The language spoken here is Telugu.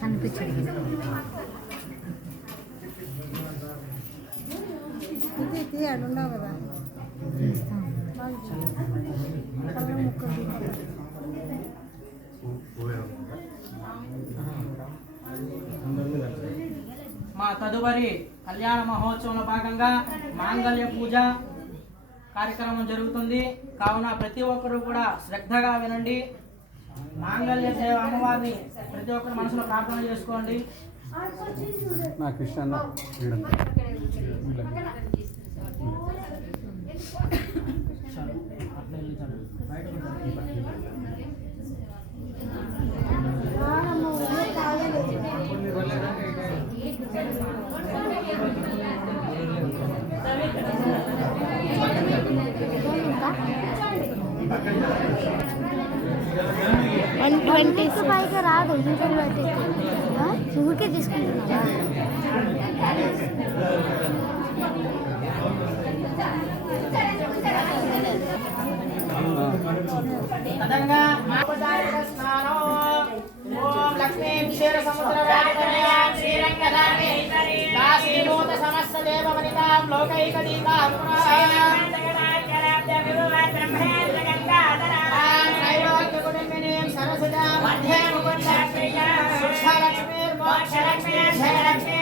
కనిపించదు ఇది అడున్నావు కదా మా తదుపరి కళ్యాణ మహోత్సవంలో భాగంగా మాంగళ్య పూజ కార్యక్రమం జరుగుతుంది. కావున ప్రతి ఒక్కరూ కూడా శ్రద్ధగా వినండి. మాంగళ్య దేవ అమ్మవారిని ప్రతి ఒక్కరు మనసులో ప్రార్థన చేసుకోండి. పైగా రాదు ఊరికే తీసుకుంటున్నా లక్ష్మీ క్షీర సముద్ర శ్రీరంగ సమస్త దేవ వనితాం లోకైక దీపాం సరసజా మధ్య ముకుంద లక్ష్మీ